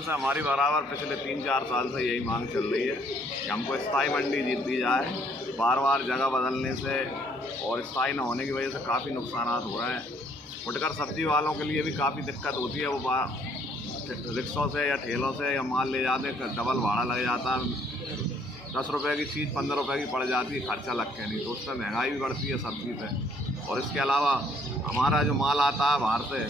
प्रशासन से हमारी बराबर पिछले 3-4 साल से यही मांग चल रही है कि हमको स्थायी मंडी जीत दी जाए। बार बार जगह बदलने से और स्थायी न होने की वजह से काफ़ी नुकसान हो रहे हैं। फुटकर सब्जी वालों के लिए भी काफ़ी दिक्कत होती है। वो रिक्शों से या ठेलों से या माल ले जाते हैं, डबल भाड़ा लग जाता है। 10 रुपये की चीज़ 15 रुपये की पड़ जाती है, खर्चा लग के नहीं, तो उससे महंगाई भी बढ़ती है सब्जी पे। और इसके अलावा हमारा जो माल आता है बाहर से,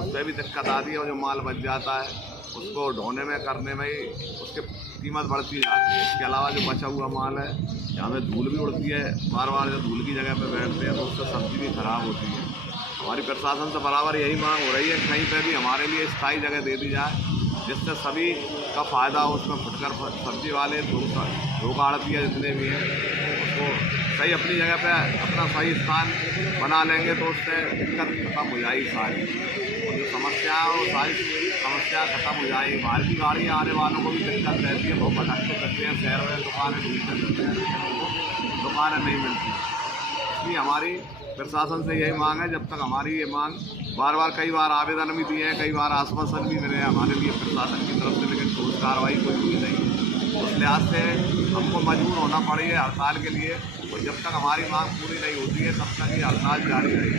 उस पर भी दिक्कत आती है। और जो माल बच जाता है उसको ढोने में करने में ही उसकी कीमत बढ़ती जाती है। इसके अलावा जो बचा हुआ माल है, जहाँ पे धूल भी उड़ती है, बार बार जब धूल की जगह पे बैठते हैं तो उससे सब्ज़ी भी ख़राब होती है। हमारी प्रशासन से बराबर यही मांग हो रही है, कहीं पे भी हमारे लिए स्थायी जगह दे दी जाए, जिससे सभी का फ़ायदा हो। उसमें फुटकर सब्जी वाले धोखा आड़तिया जितने भी हैं, उसको सही अपनी जगह पे अपना सही स्थान बना लेंगे तो उससे दिक्कत खत्म हो जाएगी सारी। और जो समस्या है वो सारी समस्या खत्म हो जाएगी। बाहर की गाड़ी आने वालों को भी दिक्कत रहती है, बहुत भटकते रहते हैं शहर में, दुकानें ढूंढते रहते हैं, दुकानें नहीं मिलती। इसलिए हमारी प्रशासन से यही मांग है, जब तक हमारी ये मांग बार बार कई बार आवेदन भी दिए हैं, कई बार आश्वासन भी मिले हैं हमारे लिए प्रशासन की तरफ से, लेकिन ठोस कार्रवाई कोई हुई नहीं। उस लिहाज से हमको मजबूर होना पड़ी है हड़ताल के लिए। और जब तक हमारी मांग पूरी नहीं होती है तब तक ये हड़ताल जारी रहेगी।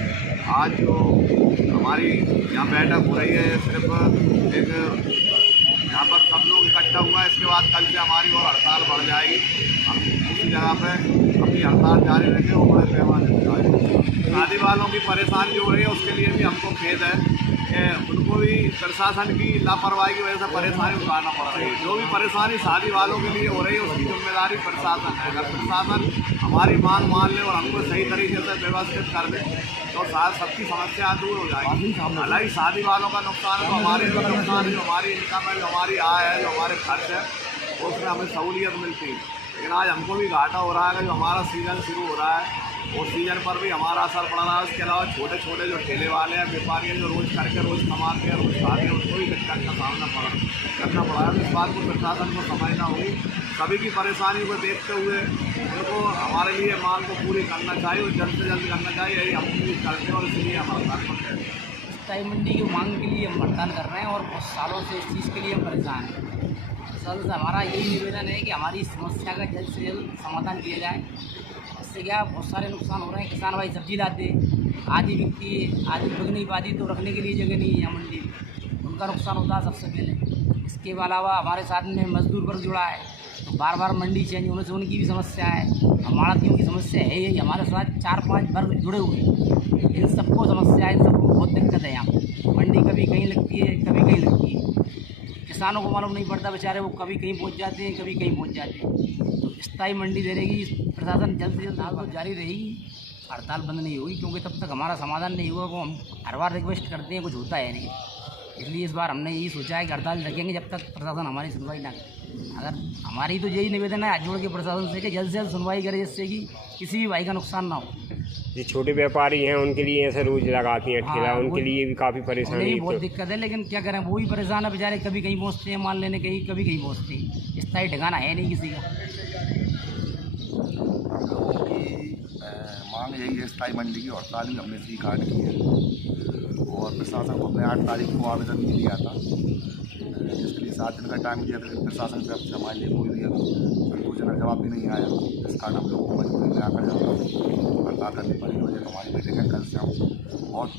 आज जो हमारी यहाँ बैठक हो रही है, सिर्फ एक यहाँ पर सब लोग इकट्ठा हुआ है, इसके बाद कल से हमारी और हड़ताल बढ़ जाएगी। हम उसी जगह पे अपनी हड़ताल जारी रखेंगे और बड़े पैमाने पर जाएगी। शादी वालों की परेशानी जो हो रही है उसके लिए भी हमको खेद है कि उनको भी प्रशासन की लापरवाही की वजह से परेशानी उठाना पड़ रही है। जो भी परेशानी शादी वालों के लिए हो रही है उसकी जिम्मेदारी प्रशासन है। अगर प्रशासन हमारी मांग मान ले और हमको सही तरीके से व्यवस्थित कर दे तो सबकी समस्या दूर हो जाएगी। हालांकि शादी वालों का नुकसान तो हमारे भी नुकसान है, जो हमारी इनकम है, जो हमारी आय है, जो हमारे खर्च है, उसमें हमें सहूलियत मिलती है। लेकिन आज हमको भी घाटा हो रहा है कि जो हमारा सीज़न शुरू हो रहा है उस सीज़न पर भी हमारा असर पड़ रहा है। उसके अलावा छोटे छोटे जो ठेले वाले हैं, व्यापारी हैं, जो रोज़ करके रोज़ कमाते हैं, रोज़ खाते हैं, उनको भी दिक्कत का सामना करना पड़ा है। इस बात को प्रशासन को समझना होगी। सभी की परेशानी को देखते हुए उनको हमारे लिए मांग को पूरी करना चाहिए और जल्द से जल्द करना चाहिए। यही हम पूरी करते हैं और इसलिए हम हड़ताल करते हैं। स्थायी मंडी की मांग के लिए हम हड़ताल कर रहे हैं और बहुत सालों से इस चीज़ के लिए हम परेशान हैं। प्रशासन से हमारा यही निवेदन है कि हमारी समस्या का जल्द से जल्द समाधान किया जाए। इससे क्या बहुत सारे नुकसान हो रहे हैं। किसान भाई सब्जी लाते, आधी बिकती है, आधी बिक नहीं पाती तो रखने के लिए जगह नहीं है यहाँ मंडी में, उनका नुकसान होता है सबसे पहले। इसके अलावा हमारे साथ में मजदूर वर्ग जुड़ा है, तो बार बार मंडी चेंज होने से उनकी भी समस्या है। हमारा की समस्या है यही, हमारे साथ 4-5 वर्ग जुड़े हुए हैं, इन सबको समस्या है, इन सबको बहुत दिक्कत है। यहाँ मंडी कभी कहीं लगती है, कभी कहीं लगती है। किसानों को मालूम नहीं पड़ता, बेचारे वो कभी कहीं पहुँच जाते हैं, कभी कहीं पहुँच जाते हैं। तो स्थायी मंडी दे रहेगी प्रशासन, जल्द से जल्द हड़ताल जारी रहेगी, हड़ताल बंद नहीं होगी, क्योंकि तब तक हमारा समाधान नहीं हुआ। वो हम हर बार रिक्वेस्ट करते हैं, कुछ होता है नहीं। इसलिए इस बार हमने यही सोचा है कि हड़ताल रखेंगे जब तक प्रशासन हमारी सुनवाई ना करे। अगर हमारी तो यही निवेदन है हाथ जोड़ के प्रशासन से कि जल्द से जल्द सुनवाई करे, जिससे कि किसी भी भाई का नुकसान ना हो। जो छोटे व्यापारी हैं उनके लिए ऐसे रोज लगाती हैं ठेला, उनके लिए भी काफ़ी परेशानी बहुत दिक्कत है। लेकिन क्या करें, वो भी परेशान है बेचारे, कभी कहीं पहुँचते हैं माल लेने, कहीं कभी कहीं पहुँचते हैं। स्थायी ठिकाना है नहीं किसी का। हम लोगों की मांग यही है, स्थायी मंडी की हड़ताल भी हमने स्वीकार की है और प्रशासन को हमने 8 तारीख को आवेदन भी दिया था, इसके लिए 7 दिन का टाइम दिया था, लेकिन प्रशासन से अब हमारे लिए कोई भी संतोषजनक जवाब भी नहीं आया। इस कारण हम लोगों को मजबूरी में आकर हड़ताल करनी पड़ी। वजह हमारी मीटिंग है, कल से हम बहुत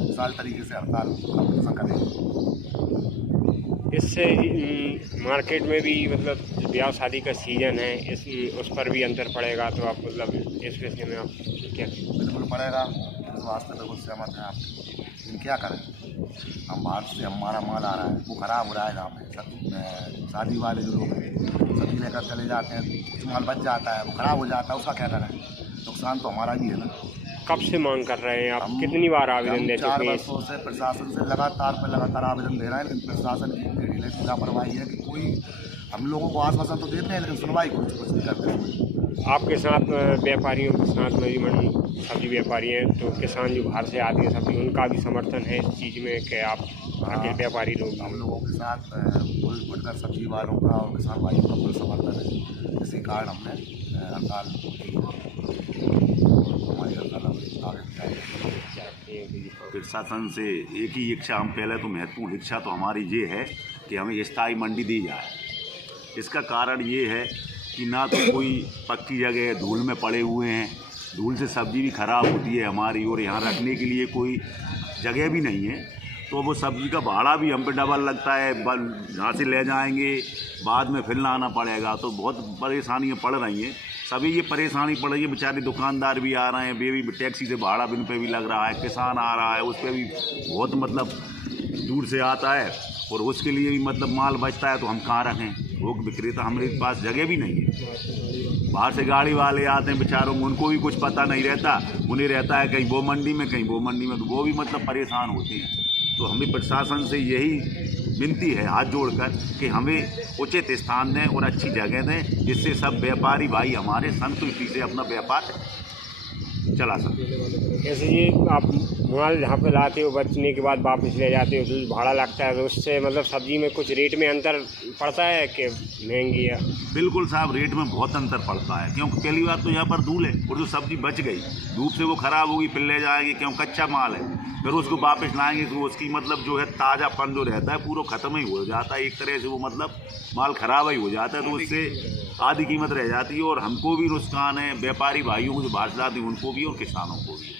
विशाल तरीके से हड़ताल का प्रदर्शन करेंगे। इससे मार्केट में भी मतलब ब्याह शादी का सीज़न है, उस पर भी अंतर पड़ेगा। तो आप मतलब इस विषय में आप क्या? बिल्कुल पड़ेगा, इस वास्ते बिल्कुल सहमत हैं आप। लेकिन क्या करें, हम बाहर से हमारा माल आ रहा है, वो ख़राब हो रहा है। यहाँ पे शादी वाले जो लोग हैं सब्जी लेकर चले जाते हैं, कुछ माल बच जाता है, वो ख़राब हो जाता है, उसका क्या करें? नुकसान तो हमारा भी है ना। कब से मांग कर रहे हैं आप? कितनी बार आवेदन दे चुके हैं? 4 वर्षों से प्रशासन से लगातार आवेदन दे रहे हैं, लेकिन प्रशासन की लापरवाही है कि कोई हम लोगों को आश्वासन तो देते हैं लेकिन सुनवाई कुछ नहीं करते। आपके साथ व्यापारियों के साथ में सब्जी व्यापारी हैं, तो किसान जो बाहर से आते हैं सब्जी, उनका भी समर्थन है इस चीज़ में कि आप आगे व्यापारी लोग? हम लोगों के साथ फुटकर सब्जी वालों का और किसान भाइयों का कोई समर्थन है। इसी कारण हमने हड़ताल की। हमारी इंशाल्लाह आगे बताएंगे। प्रशासन से एक ही इच्छा, हम पहले तो महत्वपूर्ण इच्छा तो हमारी ये है कि हमें स्थायी मंडी दी जाए। इसका कारण ये है कि ना तो कोई पक्की जगह है, धूल में पड़े हुए हैं, धूल से सब्ज़ी भी ख़राब होती है हमारी, और यहाँ रखने के लिए कोई जगह भी नहीं है। तो वो सब्ज़ी का भाड़ा भी हम पे डबल लगता है, यहाँ से ले जाएंगे बाद में फिर लाना पड़ेगा, तो बहुत परेशानियाँ पड़ रही हैं। सभी ये परेशानी पड़ रही है, बेचारे दुकानदार भी आ रहे हैं, वे भी टैक्सी से भाड़ा बिन पे भी लग रहा है, किसान आ रहा है उस पर भी बहुत मतलब दूर से आता है, और उसके लिए भी मतलब माल बचता है तो हम कहाँ रखें। थोक विक्रेता हमारे पास जगह भी नहीं है, बाहर से गाड़ी वाले आते हैं बेचारों को, उनको भी कुछ पता नहीं रहता, उन्हें रहता है कहीं वो मंडी में कहीं वो मंडी में, तो वो भी मतलब परेशान होते हैं। तो हमें प्रशासन से यही विनती है हाथ जोड़कर कि हमें उचित स्थान दें और अच्छी जगह दें, जिससे सब व्यापारी भाई हमारे संतुष्टि से अपना व्यापार चला सकें। जैसे ये आप माल जहाँ पे लाते हो, बचने के बाद वापस ले जाते हो, तो भाड़ा लगता है, तो उससे मतलब सब्ज़ी में कुछ रेट में अंतर पड़ता है कि महंगी है? बिल्कुल साहब, रेट में बहुत अंतर पड़ता है, क्योंकि पहली बार तो यहाँ पर धूल है, और जो सब्ज़ी बच गई धूप से वो ख़राब होगी, फिर ले जाएंगे क्यों कच्चा माल है, फिर उसको वापस लाएंगे तो उसकी मतलब जो है ताज़ापन जो रहता है पूरा ख़त्म ही हो जाता है, एक तरह से वो मतलब माल ख़राब ही हो जाता है, तो उससे आधी कीमत रह जाती है, और हमको भी नुकसान है, व्यापारी भाइयों को जो बाहर लाते हैं उनको भी और किसानों को भी।